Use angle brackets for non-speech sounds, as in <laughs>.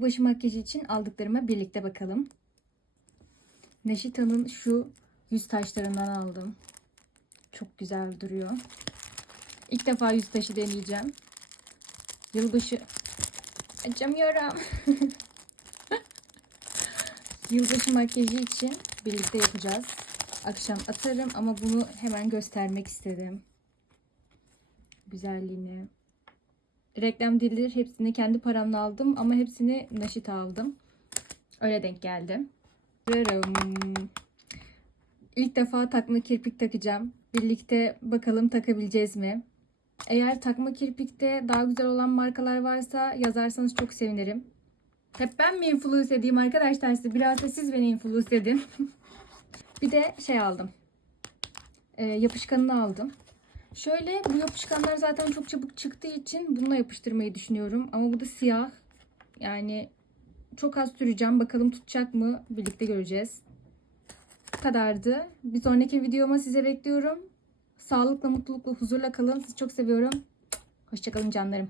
Başı makyajı için aldıklarıma birlikte bakalım. Neşita'nın şu yüz taşlarından aldım. Çok güzel duruyor. İlk defa yüz taşı deneyeceğim. Yılbaşı açamıyorum. <laughs> Yılbaşı makyajı için birlikte yapacağız. Akşam atarım ama bunu hemen göstermek istedim. Güzelliğini. Reklam değildir. Hepsini kendi paramla aldım ama hepsini naşit aldım. Öyle denk geldi. İlk defa takma kirpik takacağım. Birlikte bakalım takabileceğiz mi? Eğer takma kirpikte daha güzel olan markalar varsa yazarsanız çok sevinirim. Hep ben mi influence edeyim arkadaşlar size? Biraz da siz beni influence edin. <laughs> bir de şey aldım. Ee, yapışkanını aldım. Şöyle bu yapışkanlar zaten çok çabuk çıktığı için bununla yapıştırmayı düşünüyorum. Ama bu da siyah. Yani çok az süreceğim. Bakalım tutacak mı? Birlikte göreceğiz. Bu kadardı. Bir sonraki videoma size bekliyorum. Sağlıkla, mutlulukla, huzurla kalın. Sizi çok seviyorum. Hoşçakalın canlarım.